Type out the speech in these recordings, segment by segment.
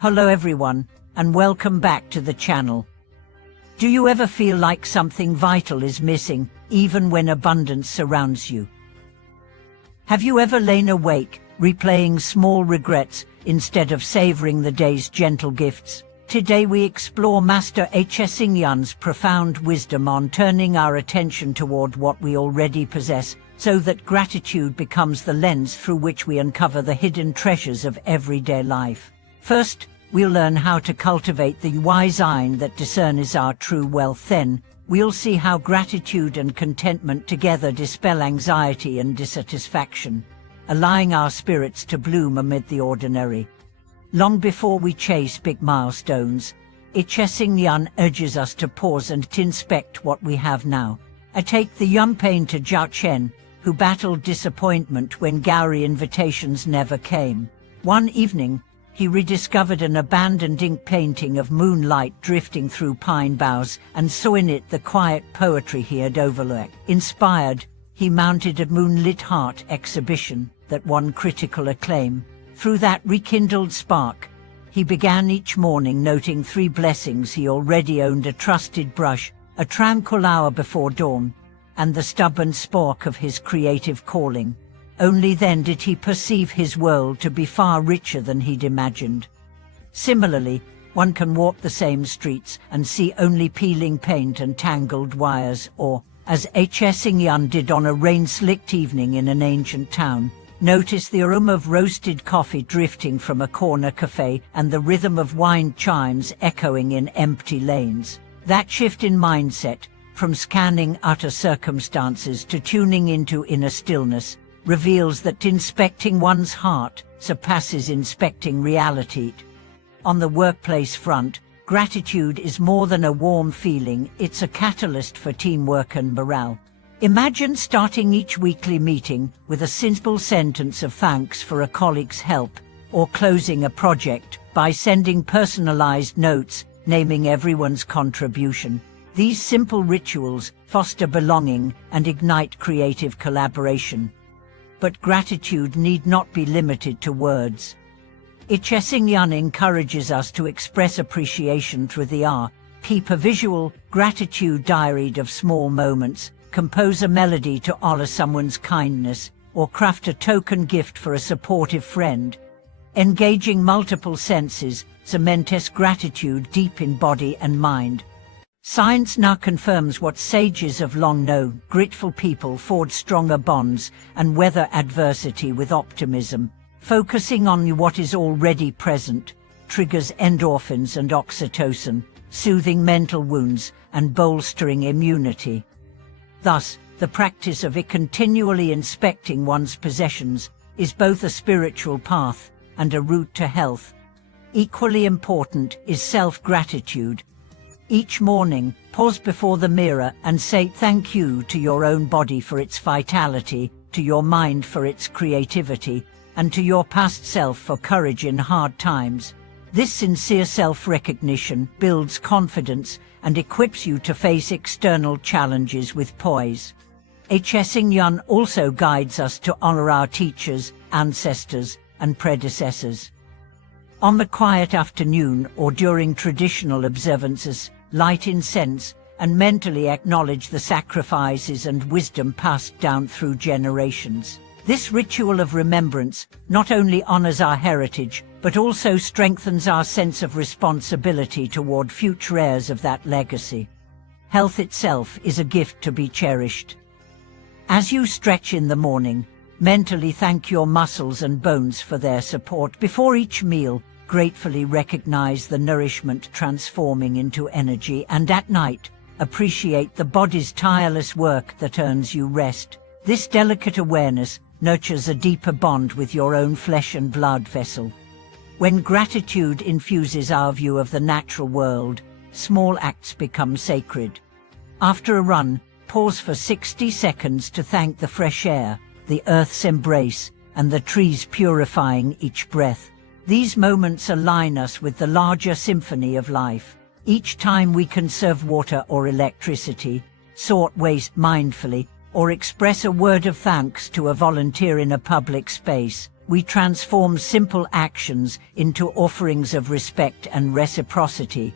Hello everyone, and welcome back to the channel. Do you ever feel like something vital is missing, even when abundance surrounds you? Have you ever lain awake, replaying small regrets instead of savoring the day's gentle gifts? Today we explore Master H.S. Yun's profound wisdom on turning our attention toward what we already possess, so that gratitude becomes the lens through which we uncover the hidden treasures of everyday life. First, we'll learn how to cultivate the wise eye that discerns our true wealth. Then, we'll see how gratitude and contentment together dispel anxiety and dissatisfaction, allowing our spirits to bloom amid the ordinary. Long before we chase big milestones, H.S. Yun urges us to pause and to inspect what we have now. Take the young painter Zhao Chen, who battled disappointment when gallery invitations never came. One evening, he rediscovered an abandoned ink painting of moonlight drifting through pine boughs and saw in it the quiet poetry he had overlooked. Inspired, he mounted a moonlit art exhibition that won critical acclaim. Through that rekindled spark, he began each morning noting 3 blessings he already owned: a trusted brush, a tranquil hour before dawn, and the stubborn spark of his creative calling. Only then did he perceive his world to be far richer than he'd imagined. Similarly, one can walk the same streets and see only peeling paint and tangled wires, or, as H.S. Yun did on a rain-slicked evening in an ancient town, notice the aroma of roasted coffee drifting from a corner cafe and the rhythm of wind chimes echoing in empty lanes. That shift in mindset, from scanning outer circumstances to tuning into inner stillness, reveals that inspecting one's heart surpasses inspecting reality. On the workplace front, gratitude is more than a warm feeling, it's a catalyst for teamwork and morale. Imagine starting each weekly meeting with a simple sentence of thanks for a colleague's help, or closing a project by sending personalized notes naming everyone's contribution. These simple rituals foster belonging and ignite creative collaboration. But gratitude need not be limited to words. H.S. Yun encourages us to express appreciation through the art. Keep a visual gratitude diary of small moments, compose a melody to honor someone's kindness, or craft a token gift for a supportive friend. Engaging multiple senses cements gratitude deep in body and mind. Science now confirms what sages have long known: grateful people forge stronger bonds and weather adversity with optimism. Focusing on what is already present triggers endorphins and oxytocin, soothing mental wounds and bolstering immunity. Thus, the practice of continually inspecting one's possessions is both a spiritual path and a route to health. Equally important is self-gratitude. Each morning, pause before the mirror and say thank you to your own body for its vitality, to your mind for its creativity, and to your past self for courage in hard times. This sincere self-recognition builds confidence and equips you to face external challenges with poise. H.S. Yun also guides us to honor our teachers, ancestors, and predecessors. On the quiet afternoon or during traditional observances, light incense and mentally acknowledge the sacrifices and wisdom passed down through generations. This ritual of remembrance not only honors our heritage, but also strengthens our sense of responsibility toward future heirs of that legacy. Health itself is a gift to be cherished. As you stretch in the morning, mentally thank your muscles and bones for their support. Before each meal, gratefully recognize the nourishment transforming into energy, and at night, appreciate the body's tireless work that earns you rest. This delicate awareness nurtures a deeper bond with your own flesh and blood vessel. When gratitude infuses our view of the natural world, small acts become sacred. After a run, pause for 60 seconds to thank the fresh air, the earth's embrace, and the trees purifying each breath. These moments align us with the larger symphony of life. Each time we conserve water or electricity, sort waste mindfully, or express a word of thanks to a volunteer in a public space, we transform simple actions into offerings of respect and reciprocity.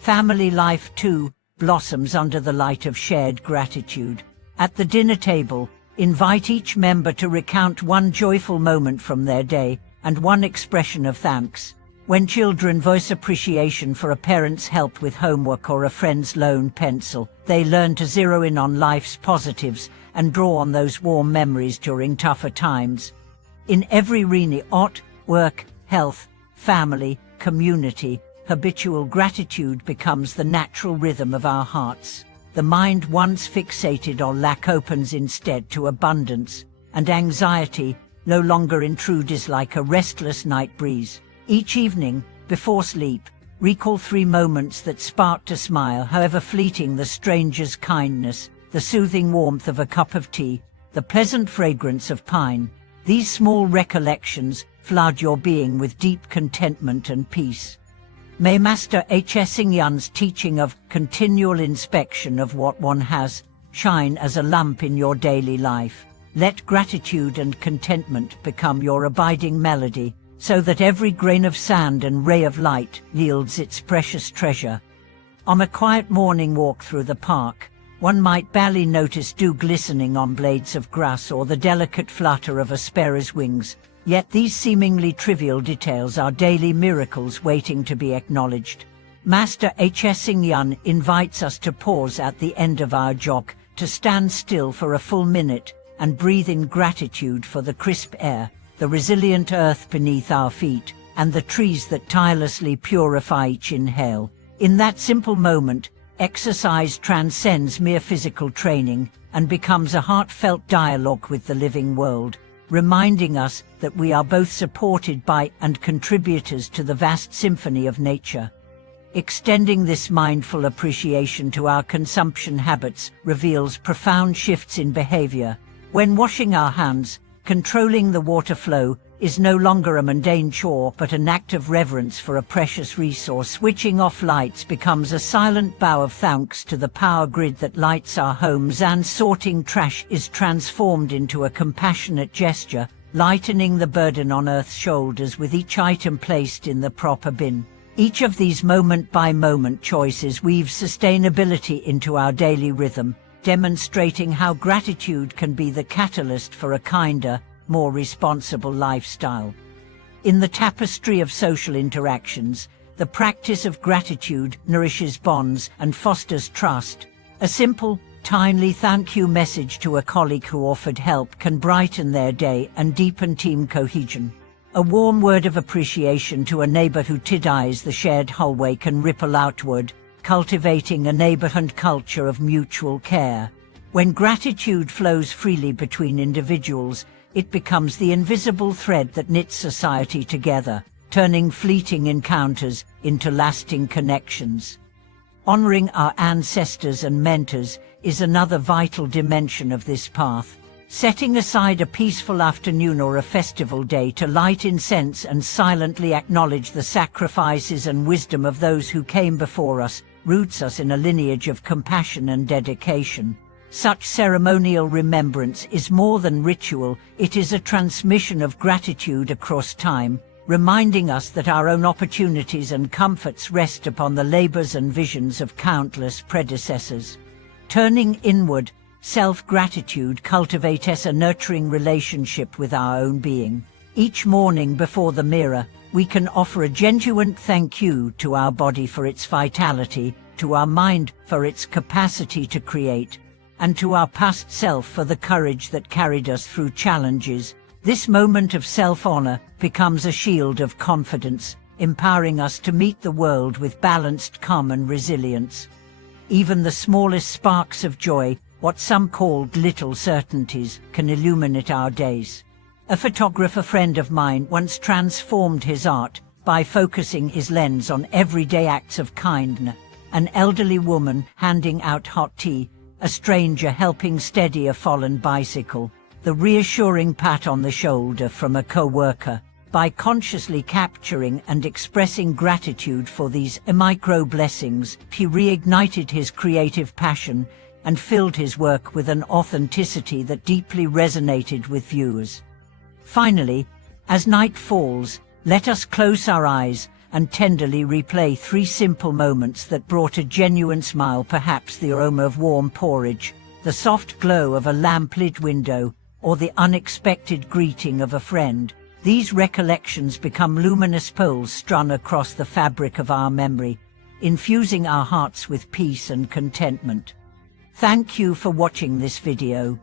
Family life, too, blossoms under the light of shared gratitude. At the dinner table, invite each member to recount one joyful moment from their day and one expression of thanks. When children voice appreciation for a parent's help with homework or a friend's loaned pencil, they learn to zero in on life's positives and draw on those warm memories during tougher times. In every arena, art, work, health, family, community, habitual gratitude becomes the natural rhythm of our hearts. The mind once fixated on lack opens instead to abundance, and anxiety no longer intrudes like a restless night breeze. Each evening, before sleep, recall 3 moments that sparked a smile, however fleeting: the stranger's kindness, the soothing warmth of a cup of tea, the pleasant fragrance of pine. These small recollections flood your being with deep contentment and peace. May Master H.S. Yun's teaching of continual inspection of what one has shine as a lamp in your daily life. Let gratitude and contentment become your abiding melody, so that every grain of sand and ray of light yields its precious treasure. On a quiet morning walk through the park, one might barely notice dew glistening on blades of grass or the delicate flutter of a sparrow's wings, yet these seemingly trivial details are daily miracles waiting to be acknowledged. Master H.S. Yun invites us to pause at the end of our jog, to stand still for a full minute and breathe in gratitude for the crisp air, the resilient earth beneath our feet, and the trees that tirelessly purify each inhale. In that simple moment, exercise transcends mere physical training and becomes a heartfelt dialogue with the living world, reminding us that we are both supported by and contributors to the vast symphony of nature. Extending this mindful appreciation to our consumption habits reveals profound shifts in behavior. When washing our hands, controlling the water flow is no longer a mundane chore but an act of reverence for a precious resource. Switching off lights becomes a silent bow of thanks to the power grid that lights our homes, and sorting trash is transformed into a compassionate gesture, lightening the burden on Earth's shoulders with each item placed in the proper bin. Each of these moment-by-moment choices weaves sustainability into our daily rhythm, demonstrating how gratitude can be the catalyst for a kinder, more responsible lifestyle. In the tapestry of social interactions, the practice of gratitude nourishes bonds and fosters trust. A simple, timely thank you message to a colleague who offered help can brighten their day and deepen team cohesion. A warm word of appreciation to a neighbor who tidies the shared hallway can ripple outward, cultivating a neighborhood culture of mutual care. When gratitude flows freely between individuals, it becomes the invisible thread that knits society together, turning fleeting encounters into lasting connections. Honoring our ancestors and mentors is another vital dimension of this path. Setting aside a peaceful afternoon or a festival day to light incense and silently acknowledge the sacrifices and wisdom of those who came before us roots us in a lineage of compassion and dedication. Such ceremonial remembrance is more than ritual, it is a transmission of gratitude across time, reminding us that our own opportunities and comforts rest upon the labors and visions of countless predecessors. Turning inward, self-gratitude cultivates a nurturing relationship with our own being. Each morning before the mirror, we can offer a genuine thank you to our body for its vitality, to our mind for its capacity to create, and to our past self for the courage that carried us through challenges. This moment of self-honor becomes a shield of confidence, empowering us to meet the world with balanced calm and resilience. Even the smallest sparks of joy, what some called little certainties, can illuminate our days. A photographer friend of mine once transformed his art by focusing his lens on everyday acts of kindness. An elderly woman handing out hot tea, a stranger helping steady a fallen bicycle, the reassuring pat on the shoulder from a co-worker. By consciously capturing and expressing gratitude for these micro blessings, he reignited his creative passion and filled his work with an authenticity that deeply resonated with viewers. Finally, As night falls, let us close our eyes and tenderly replay 3 simple moments that brought a genuine smile, perhaps the aroma of warm porridge, the soft glow of a lamp-lit window, or the unexpected greeting of a friend. These recollections become luminous poles strung across the fabric of our memory, infusing our hearts with peace and contentment. Thank you for watching this video.